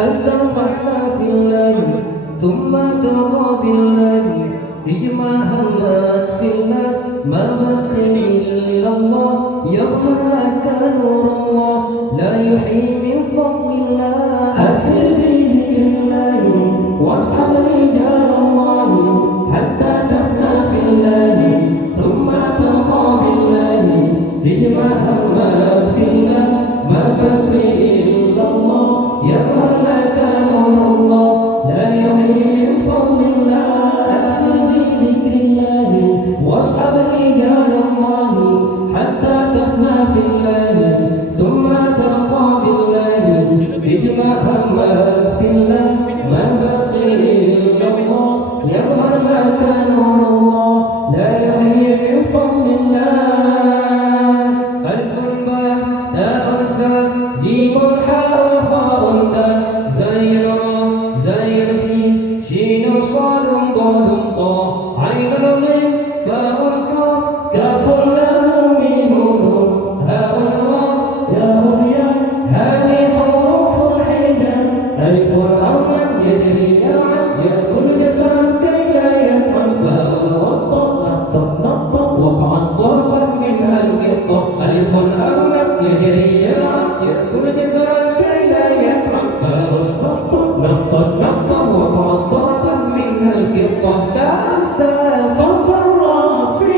حتى طحنا في الله ثم ترضى بالله اجمع همات في الله ما بقي إلا الله يغفر لك نور الله لا يحيي من فضل الله أكثر بذكر الله واصحب رجال الله حتى تفنى في الله ثم ترضى بالله اجمع همات في الله ما بقي إلا الله يغفر لك نور الله لا يحيي من فضل الله أكثر بذكر الله واصحب رجال الله حتى تفنى في الله ثم تلقى بالله اجمع همات في الله ما بقي إلا الله يظهر لك نور الله لا يحيي من فضل الله ألف باء تاء ثاء جيم حاء خاء دال زين را زين سين شين صاد ضاد طاء عين غين فاء كاف كاف لام ميم نون هاء واو ياء ياء هذه حروف الحجاب ألف أو لم يدري يلعب يأكل جسرا كي لا يطعم باء والطاء نطق نطق وقع انطلقت منها القطة ألف أو لم يدري يلعب يأكل جسرا كي لا يطعم باء نطق نطق نطق وقع انطلقت منها القطة تأسى فوق الراء في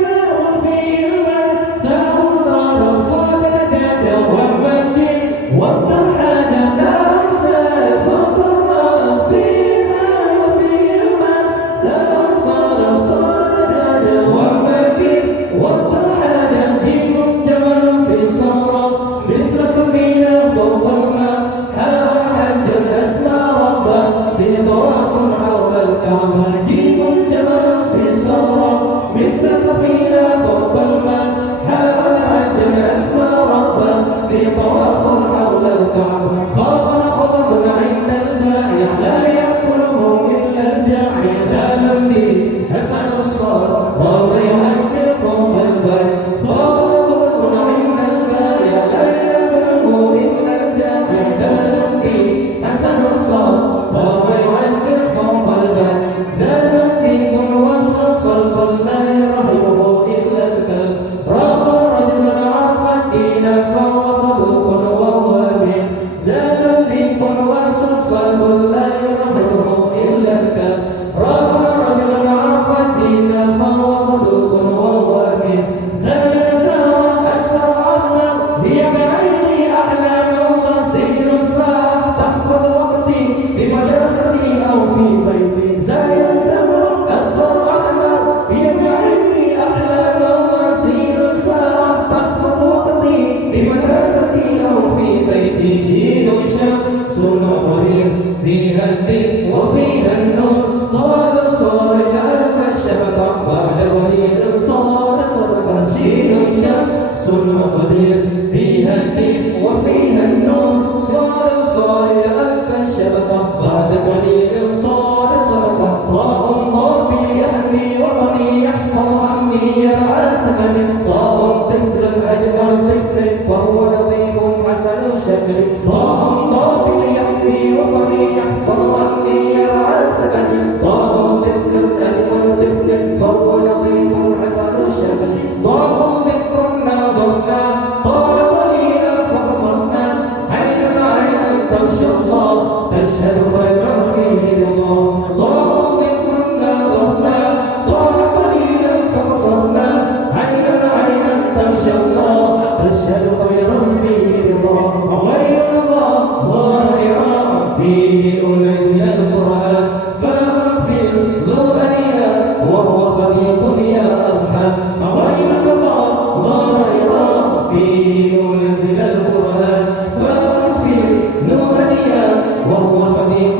زر وفي الماس تاء صار صاد جاد ومكي والترحال تأسى فوق الراء في زر وفي الماس تاء صار صاد جاد ومكي والترحال جيم جمل في صورة مثل سفينة فوق الماء هاء حجا أسمى ربا في طواف حول الكعبة جيم جمل في صورة مثل سفينة فوق الماء هاء حجا أسمى ربا في طواف حول الكعبة خاف خبز عند البائع لا يأكله إلا الجائع لا نمدي حسن الصار وهو يعسر فوق البائع خاف خبز عند البائع لا يأكله إلا الجائع لا نمدي حسن الصار وهو يعسر فوق البائع لا نمدي وصل لا يرحمه إلا الكلب رغم رجل عرف الدين فهو صدوق وهو أمين لا نمدي وصل لا يرحمه إلا الكلب رغم رجل عرف الدين فهو صدوق وهو أمين زين سهوا أسر عنا هي بعيني أحلام وسير الساعة تحفظ وقتي في مدرستي أو في بيتي زين سهوا أسفر أحلام هي بعيني أحلام وسير الساعة تحفظ وقتي في مدرستي أو في بيتي شين شمس سنة قريب فيها الدفء وفيها النور صاد جعلك الشبكة بعد وليد صاد سبقا شين شمس سنة قريب فيها الدفء وفيها النور صاد جعلك الشبكة بعد وليد صاد سبقا طاء ضابي يحمي وطني يحفظ عمي يرعى سكني طاء طفل أجمل طفل فهو لطيف حسن الشكل طاء ضابي يحمي وطني يحفظ عمي يرعى سكني طاء طفل أجمل طفل فهو لطيف حسن الشكل طاء ذكرنا ضفنا طال قليلا فقصصنا عين عينا تغشى الله تشهد خيرا فيه الله طاء ذكرنا ضفنا طال قليلا فقصصنا عينا عينا تغشى الله تشهد خيرا فيه الله وغير الله ظاهرا فيه أنزل القرآن فاغفر ذريا وهو صديق يا أصحاب وغير الله ظاهرا فيه أنزل القرآن فاغفر ذريا وهو صديق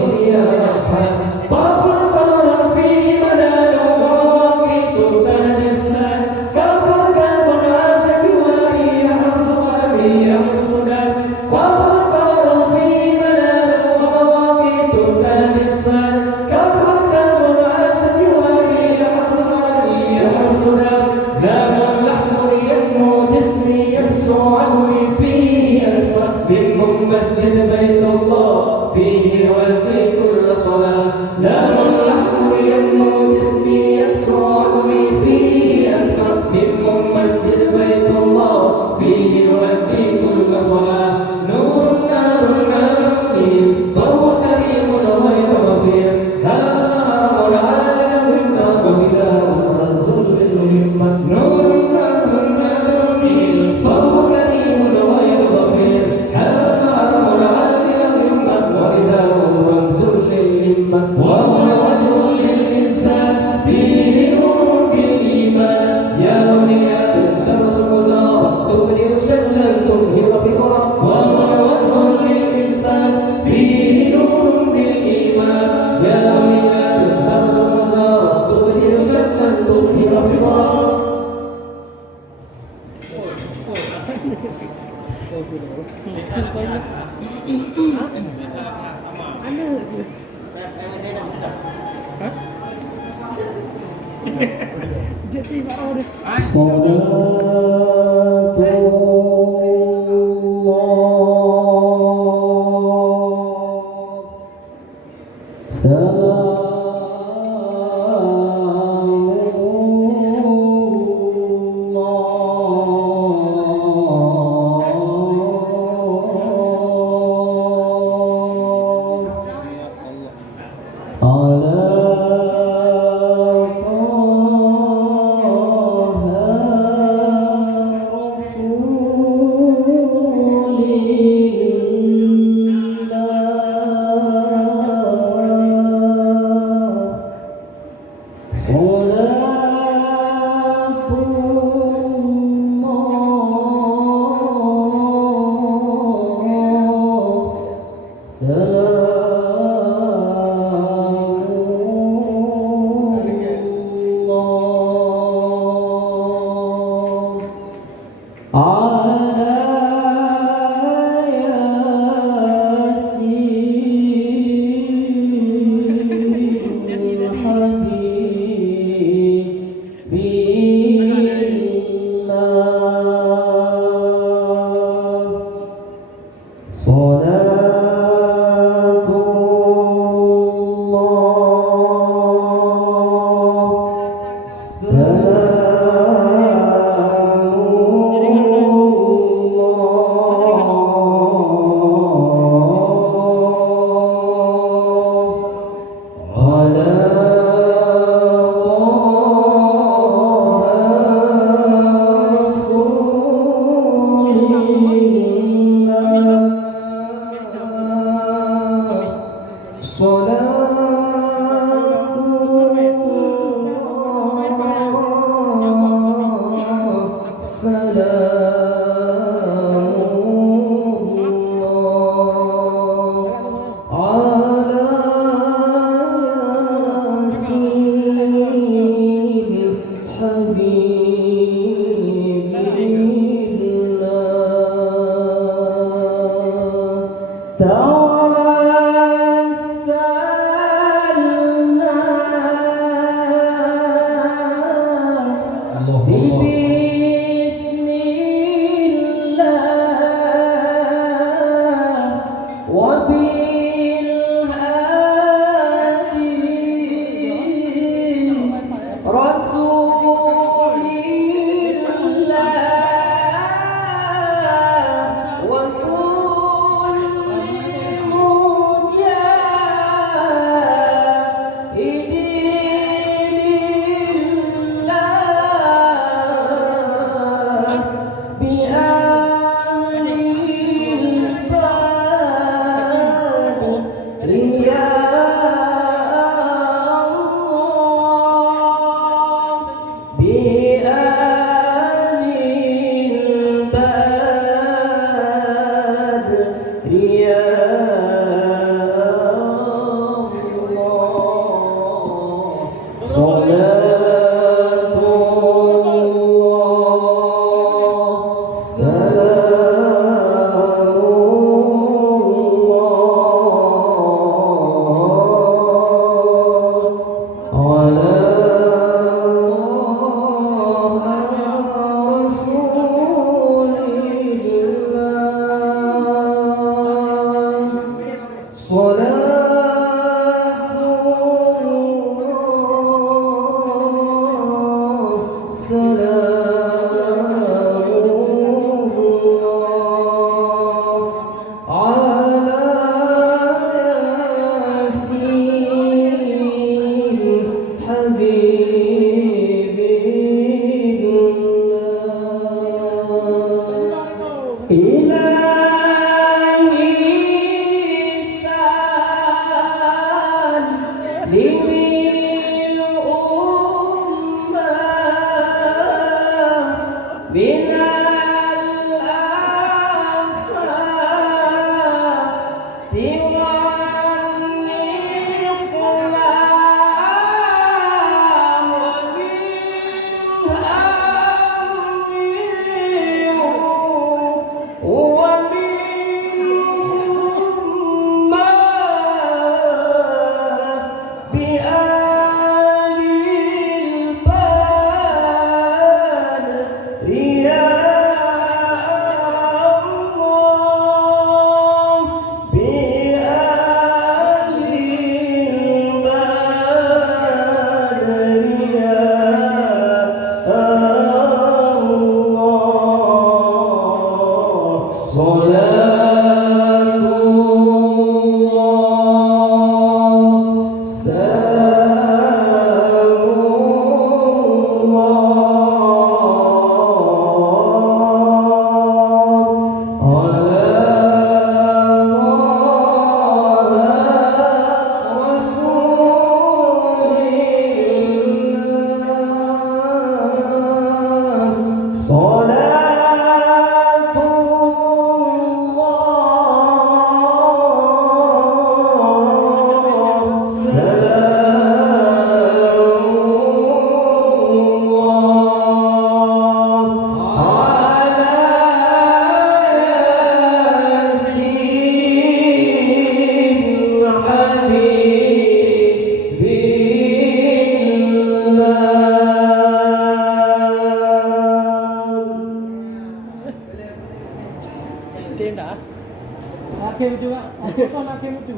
Kau nak tengok tu.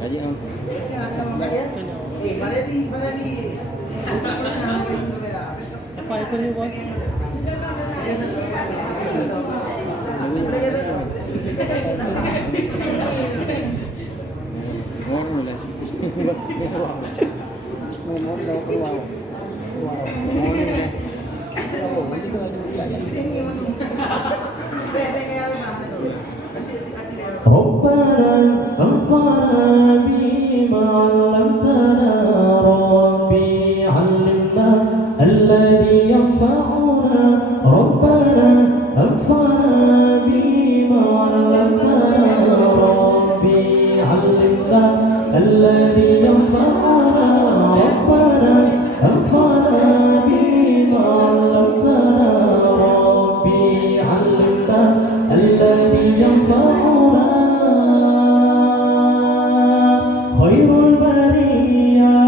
Kaji ang. Apa itu ni boy? Ngomong dah keluar. ربنا انفعنا بما علمتنا ربي علمنا الذي ينفعنا ربنا انفعنا بما علمتنا ربي علمنا الذي ينفعنا ربنا انفعنا بما علمتنا ربي علمنا الذي ينفعنا خير البرية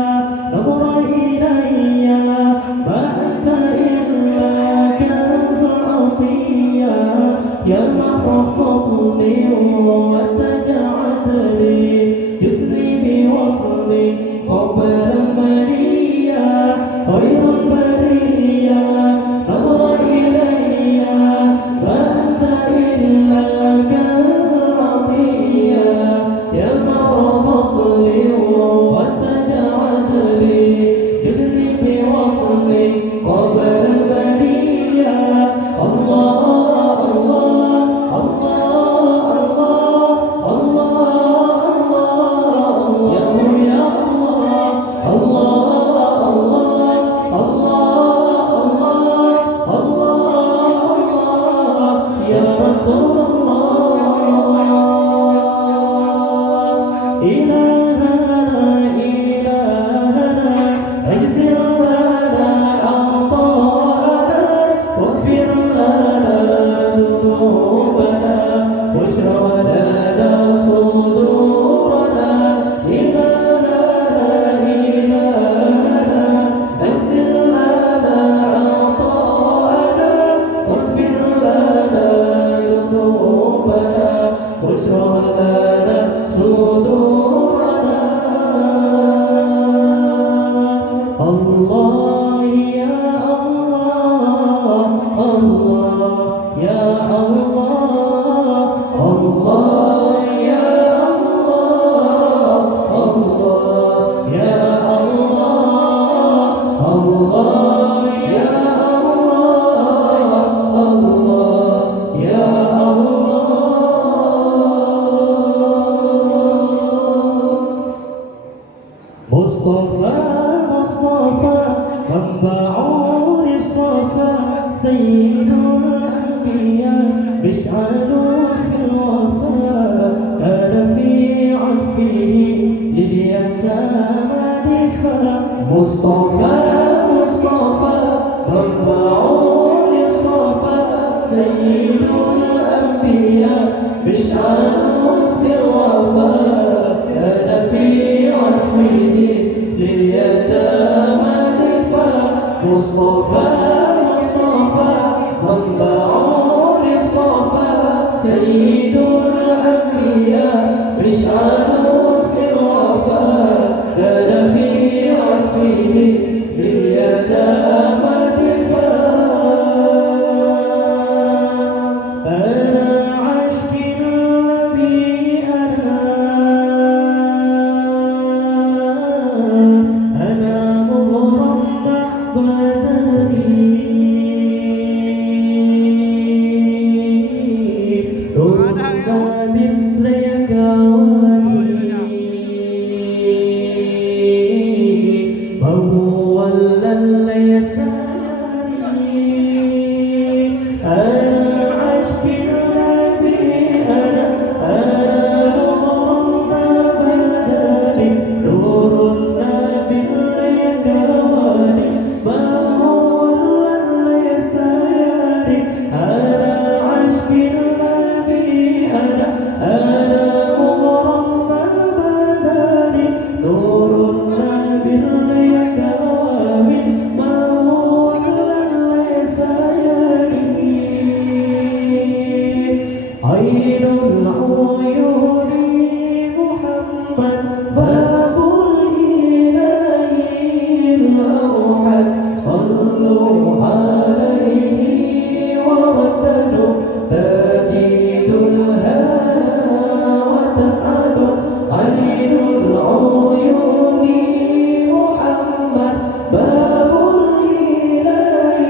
نظر إلي ما أنت إلا كنز العطية يا محر فضلي وتجعل لي جسمي بوصل قبل المنية خير البرية نظر إلي ما أنت إلا كنز العطية يا محر فضلي وتجعل لي جسمي بوصل قبل البرية الله الله الله الله الله يا الله الله الله الله يا رسول الله إلهنا إلهنا اجزل لنا عطاءنا واغفر لنا ذنوبنا واشرح لنا صدورنا إلهنا إلهنا اجزل لنا عطاءنا واغفر لنا ذنوبنا واشرح لنا صدورنا الله يا الله الله يا الله الله يا الله الله يا الله الله يا الله الله يا الله مصطفى مصطفى منبع للصفا سيد الأنبياء مشعل في الوفاء كان في عرفه لليتامى دفاع مصطفى مصطفى منبع للصفا سيد الأنبياء مشعل في الوفاء كان في عرفه لليتامى دفاع مصطفى مصطفى منبع للصفا سيد الأنبياء مشعل في الوفاء كان في عرفه عين العيون محمد باب الإله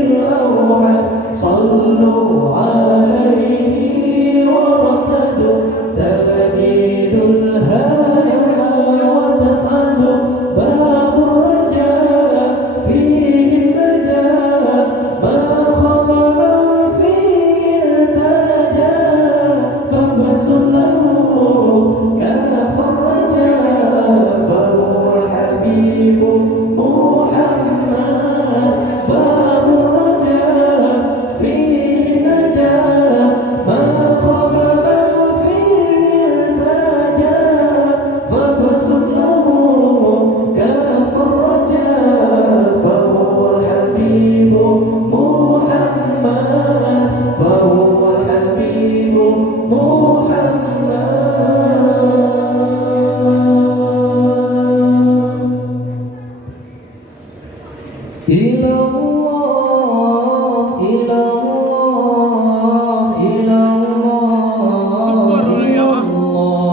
الأوحد صلوا عليه ورددوا تجد الهنا وتسعد باب الرجاء فيه النجاة ما خاب من فيه ارتجى فبس له كاف الرجاء فهو الحبيب محمد باب الرجاء فيه النجاة ما خاب من فيه ارتجى فبس له كاف الرجاء فهو الحبيب محمد فهو الحبيب محمد إلى الله إلى الله إلى الله إلى الله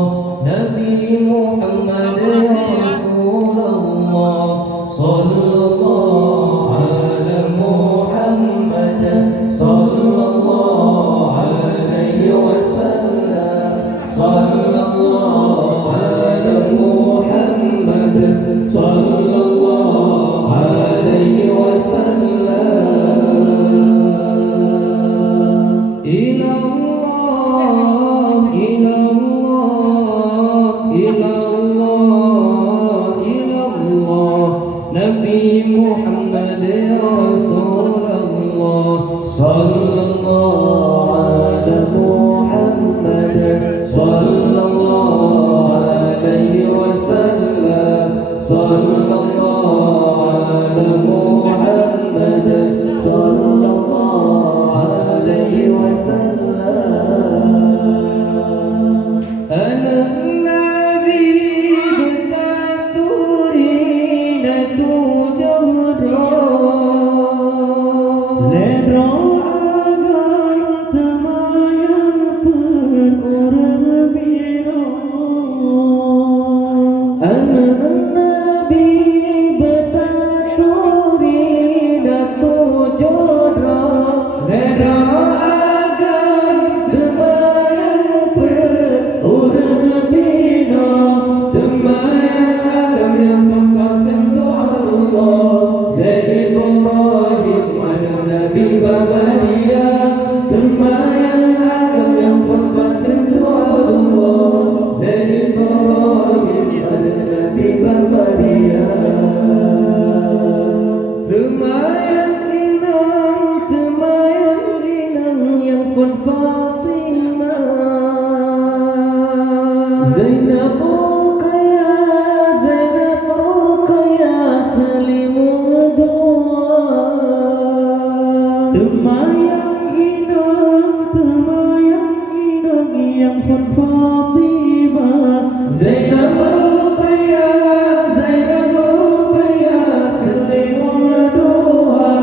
نبي محمد يا رسول الله صلى الله على محمد صلى الله عليه وسلم صلى الله على محمد صلى الله عليه وسلم إلى الله إلى الله إلى الله إلى الله نبي محمد يا رسول الله صلى الله على محمد صلى الله عليه وسلم صلى الله على محمد صلى الله عليه وسلم أنا النبي بتاتورين تجهرا Ledro agar temayang berbiro Anak Nabi betaturi datu jodra Ledro agar temayang berbiro Temayang agam yang fakasim doa Allah Dari Ibrahim anak Nabi Bamaria Temayang agam yang fakasim doa Allah Dari Ibrahim anak Nabi Bamaria Temayang inang yang fun Fatimah Zainab Ruqayyah Salimul doa Temayang inang yang fun Fatimah Zainab Ruqayyah Salimul doa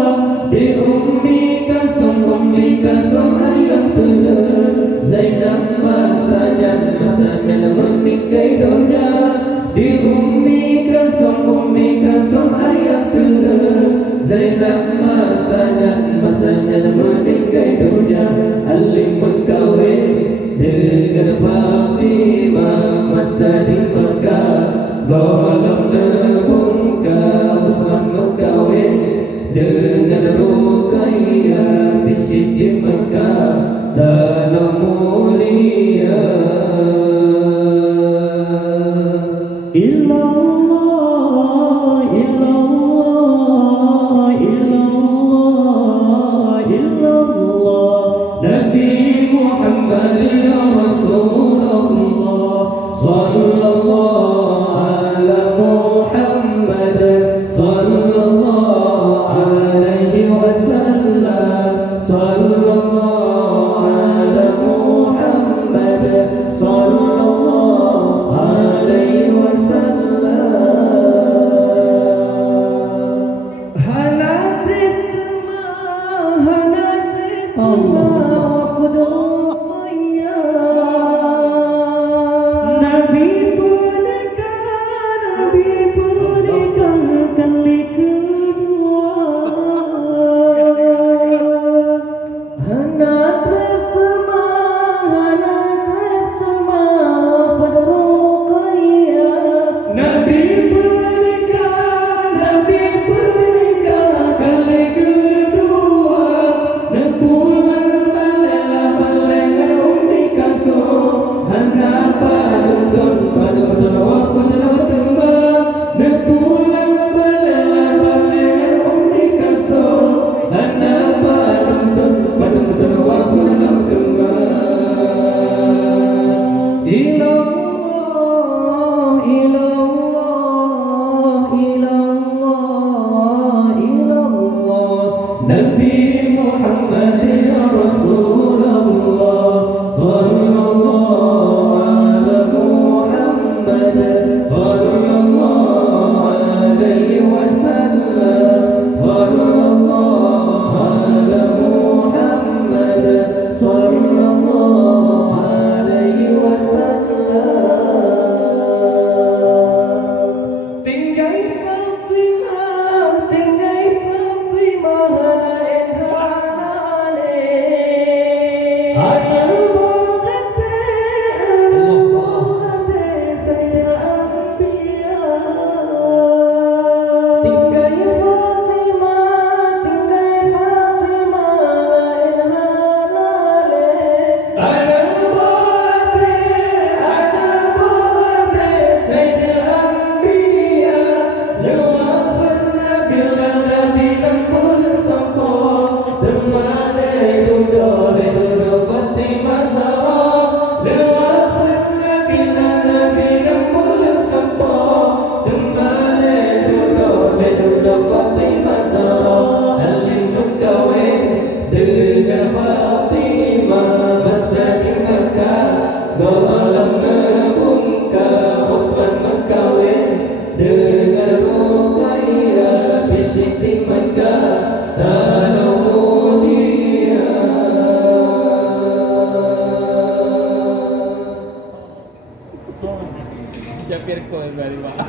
Di ummi kasum ayam telah Zainab masanya meninggai dunia Di ummi kasum ayam telah Zainab masanya meninggai dunia Alim mengkawin dengan Fatimah masa di Mekah Golong nebungkah Usman mengkawin dengan Ruqayyah bisik di Mekah tanah mulia Illallah Illallah Illallah Illallah Nabi Muhammad ya Rasulullah sallallahu ala Muhammad sallallahu alaihi wasallam sallallahu ala Muhammad ilallah, ilallah, ilallah, ilallah. Nabi Muhammad ya Rasulullah, sallallahu ala Muhammad, sallallahu alaihi wasallam, sallallahu ala Muhammad, sallallahu alaihi wasallam. Tinggal Fatimah, tinggal Fatimah, Japir kau dari bawah.